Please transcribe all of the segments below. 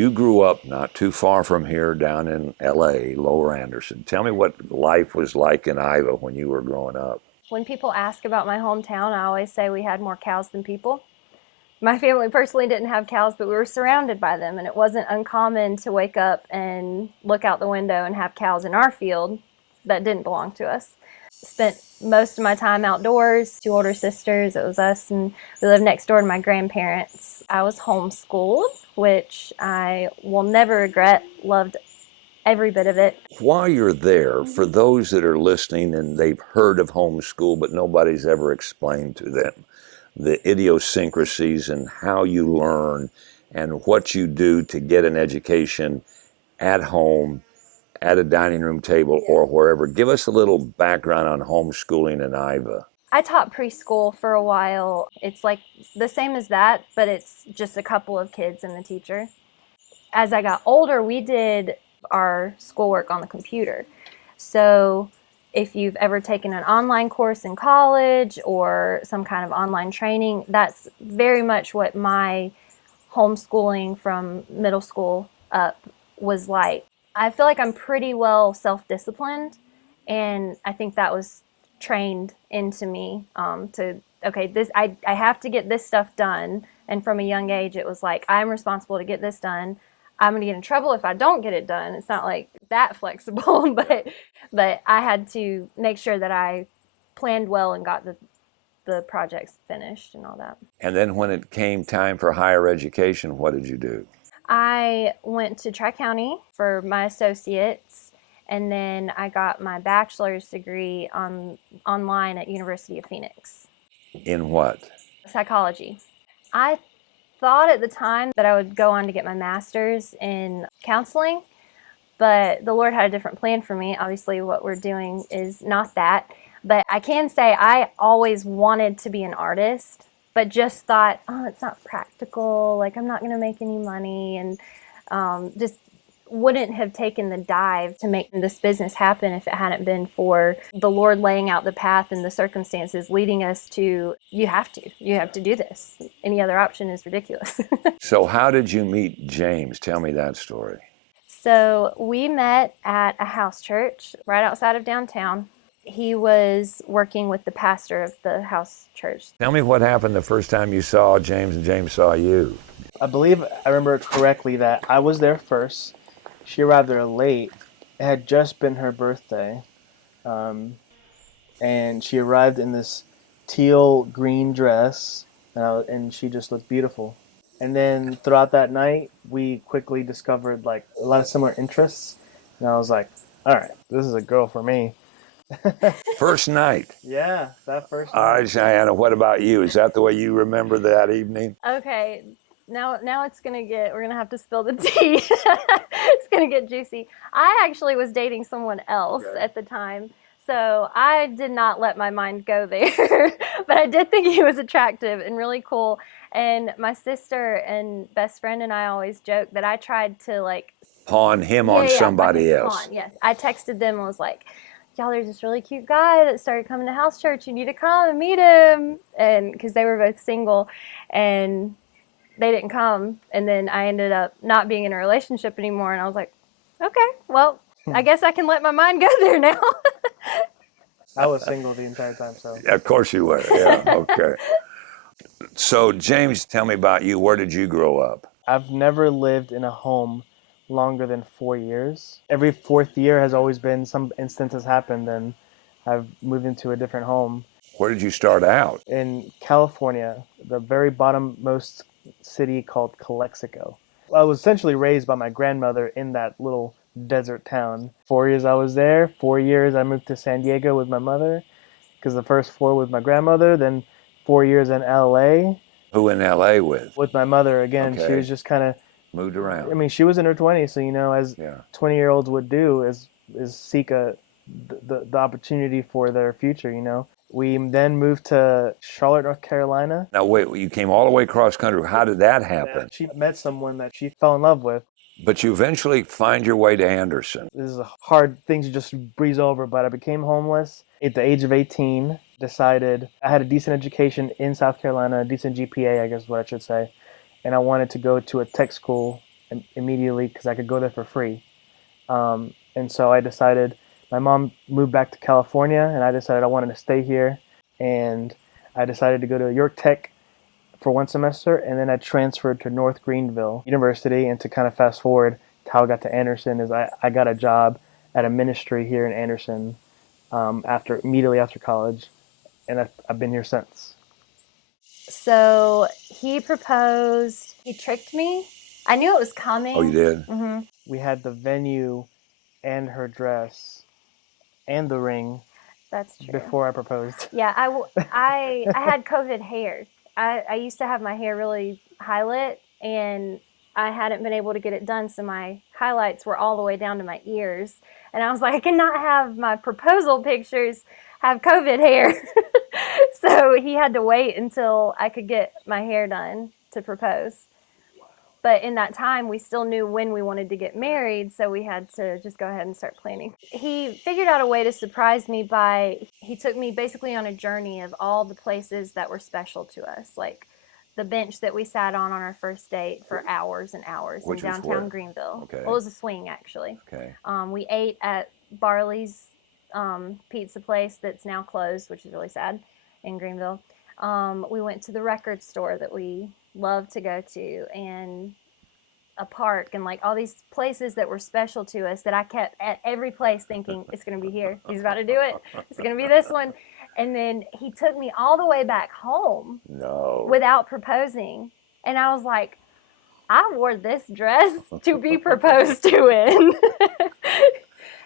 You grew up not too far from here down in LA, Lower Anderson. Tell me what life was like in Iowa when you were growing up. When people ask about my hometown, I always say we had more cows than people. My family personally didn't have cows, but we were surrounded by them, and it wasn't uncommon to wake up and look out the window and have cows in our field that didn't belong to us. Spent most of my time outdoors, two older sisters, it was us, and we lived next door to my grandparents. I was homeschooled, which I will never regret, loved every bit of it. While you're there, for those that are listening and they've heard of homeschool, but nobody's ever explained to them the idiosyncrasies and how you learn and what you do to get an education at home, at a dining room table, or wherever. Give us a little background on homeschooling in Iowa. I taught preschool for a while. It's like the same as that, but it's just a couple of kids and the teacher. As I got older, we did our schoolwork on the computer. So if you've ever taken an online course in college or some kind of online training, that's very much what my homeschooling from middle school up was like. I feel like I'm pretty well self-disciplined, and I think that was trained into me I have to get this stuff done. And from a young age, it was like, I'm responsible to get this done. I'm going to get in trouble if I don't get it done. It's not like that flexible, but I had to make sure that I planned well and got the projects finished and all that. And then when it came time for higher education, what did you do? I went to Tri-County for my associates, and then I got my bachelor's degree online at University of Phoenix. In what? Psychology. I thought at the time that I would go on to get my master's in counseling, but the Lord had a different plan for me. Obviously, what we're doing is not that. But I can say I always wanted to be an artist, but just thought, oh, it's not practical. Like, I'm not going to make any money, and just wouldn't have taken the dive to make this business happen if it hadn't been for the Lord laying out the path and the circumstances leading us to, you have to do this. Any other option is ridiculous. So how did you meet James? Tell me that story. So we met at a house church right outside of downtown. He was working with the pastor of the house church. Tell me what happened the first time you saw James and James saw you. I believe I remember correctly that I was there first. She arrived there late. It had just been her birthday. And she arrived in this teal green dress, and she just looked beautiful. And then throughout that night, we quickly discovered like a lot of similar interests. And I was like, all right, this is a girl for me. First night. Yeah, that first night. All right, Shyana, what about you? Is that the way you remember that evening? Okay, now we're gonna have to spill the tea. It's gonna get juicy. I actually was dating someone else at the time, so I did not let my mind go there. But I did think he was attractive and really cool. And my sister and best friend and I always joke that I tried to like Pawn him on somebody else. Yes, I texted them and was like, y'all, there's this really cute guy that started coming to house church. You need to come and meet him. And because they were both single, and they didn't come. And then I ended up not being in a relationship anymore. And I was like, okay, well, I guess I can let my mind go there now. I was single the entire time, so. Yeah, of course you were. Yeah, okay. So, James, tell me about you. Where did you grow up? I've never lived in a home longer than 4 years. Every fourth year has always been some instance has happened, and I've moved into a different home. Where did you start out? In California, the very bottommost city called Calexico. I was essentially raised by my grandmother in that little desert town. 4 years I was there. 4 years I moved to San Diego with my mother, because the first 4 was my grandmother, then 4 years in LA. Who in LA with? With my mother again. Okay. She was just kind of moved around. I mean, she was in her 20s, so as 20-year-olds would do, is seek the opportunity for their future. We then moved to Charlotte, North Carolina. Now wait, you came all the way across country. How did that happen? She met someone that she fell in love with. But you eventually find your way to Anderson. This is a hard thing to just breeze over, but I became homeless at the age of 18. Decided I had a decent education in South Carolina, a decent GPA, I guess is what I should say. And I wanted to go to a tech school immediately because I could go there for free. And so I decided, my mom moved back to California, and I decided I wanted to stay here. And I decided to go to York Tech for one semester, and then I transferred to North Greenville University. And to kind of fast forward to how I got to Anderson is I got a job at a ministry here in Anderson immediately after college, and I've been here since. So he proposed, he tricked me. I knew it was coming. Oh, you did? Mm-hmm. We had the venue and her dress and the ring That's true. before I proposed. Yeah, I had COVID hair. I used to have my hair really highlight, and I hadn't been able to get it done, so my highlights were all the way down to my ears. And I was like, I cannot have my proposal pictures have COVID hair. So he had to wait until I could get my hair done to propose. But in that time, we still knew when we wanted to get married, so we had to just go ahead and start planning. He figured out a way to surprise me he took me basically on a journey of all the places that were special to us, like the bench that we sat on our first date for hours and hours Which in was downtown where? Greenville. Okay. Well, it was a swing, actually. Okay. We ate at Barley's pizza place that's now closed, which is really sad, in Greenville. We went to the record store that we loved to go to, and a park, and like all these places that were special to us that I kept at every place thinking, it's going to be here. He's about to do it. It's going to be this one. And then he took me all the way back home without proposing. And I was like, I wore this dress to be proposed to in.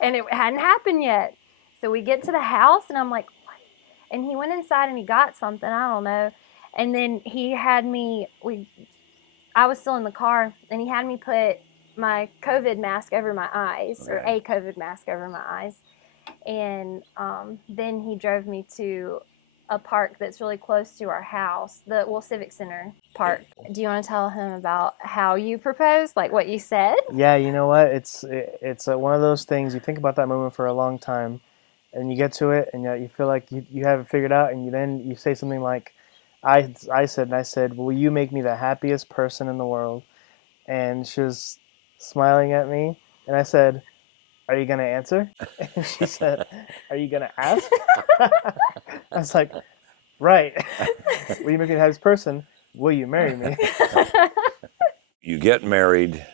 And it hadn't happened yet. So we get to the house, and I'm like, what? And he went inside and he got something, I don't know. And then he had me, I was still in the car, and he had me put my COVID mask over my eyes, or a COVID mask over my eyes. And then he drove me to a park that's really close to our house, the Civic Center Park. Do you want to tell him about how you proposed, like what you said? Yeah, you know what? It's one of those things. You think about that moment for a long time, and you get to it, and you feel like you have it figured out, and then you say something like, I said, will you make me the happiest person in the world? And she was smiling at me, and I said, are you going to answer? And she said, are you going to ask? I was like, right. Will you make me the happiest person? Will you marry me? You get married,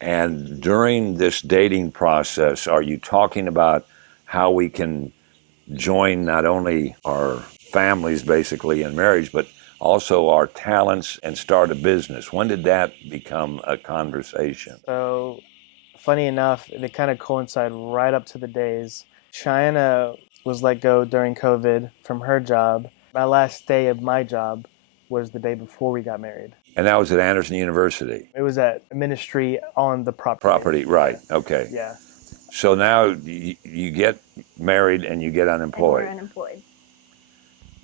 and during this dating process, are you talking about how we can join not only our families basically in marriage, but also our talents and start a business? When did that become a conversation? So, funny enough, they kind of coincide right up to the days. Shyana was let go during COVID from her job. My last day of my job was the day before we got married. And that was at Anderson University? It was at ministry on the property. Property, right, okay. Yeah. So now you get married and you get unemployed. And we're unemployed.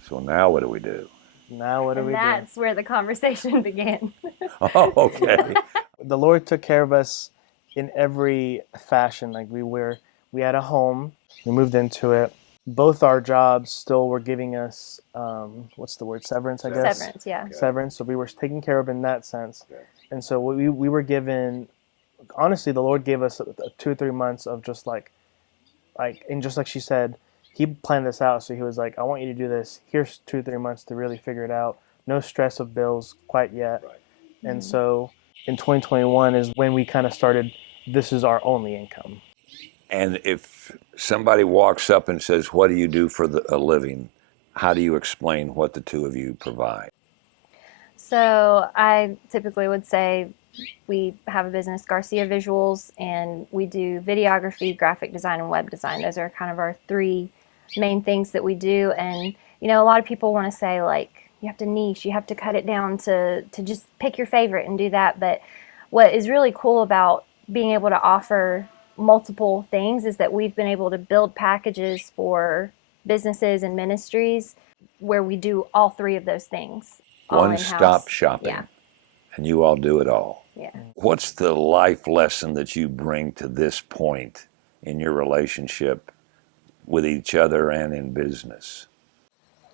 So now what do we do? Now what do we do? And that's where the conversation began. Oh, okay. The Lord took care of us in every fashion. Like we had a home, we moved into it. Both our jobs still were giving us, what's the word? Severance, I guess. Severance, yeah. Okay. Severance. So we were taken care of in that sense. Okay. And so we were given, honestly, the Lord gave us 2 or 3 months of just and just like she said, he planned this out. So he was like, I want you to do this. Here's 2 or 3 months to really figure it out. No stress of bills quite yet. Right. And so in 2021 is when we kind of started, this is our only income. And if somebody walks up and says, what do you do for a living? How do you explain what the two of you provide? So I typically would say we have a business, Garcia Visuals, and we do videography, graphic design, and web design. Those are kind of our 3 main things that we do. And, a lot of people want to say, like, you have to niche, you have to cut it down to just pick your favorite and do that. But what is really cool about being able to offer multiple things is that we've been able to build packages for businesses and ministries where we do all 3 of those things. One-stop shopping. Yeah. And you all do it all. Yeah. What's the life lesson that you bring to this point in your relationship with each other and in business?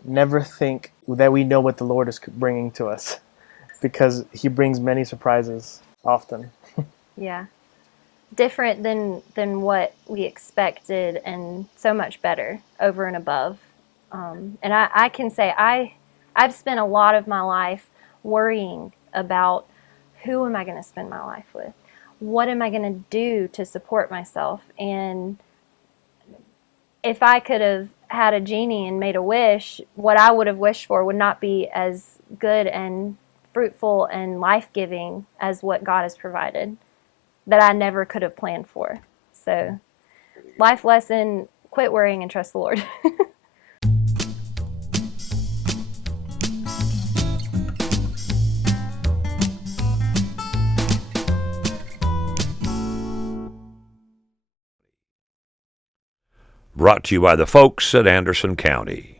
Never think that we know what the Lord is bringing to us, because he brings many surprises. often. Yeah. Different than what we expected, and so much better over and above. And I can say I've spent a lot of my life worrying about who am I going to spend my life with? What am I going to do to support myself? And if I could have had a genie and made a wish, what I would have wished for would not be as good and fruitful and life-giving as what God has provided, that I never could have planned for. So, life lesson, quit worrying and trust the Lord. Brought to you by the folks at Anderson County.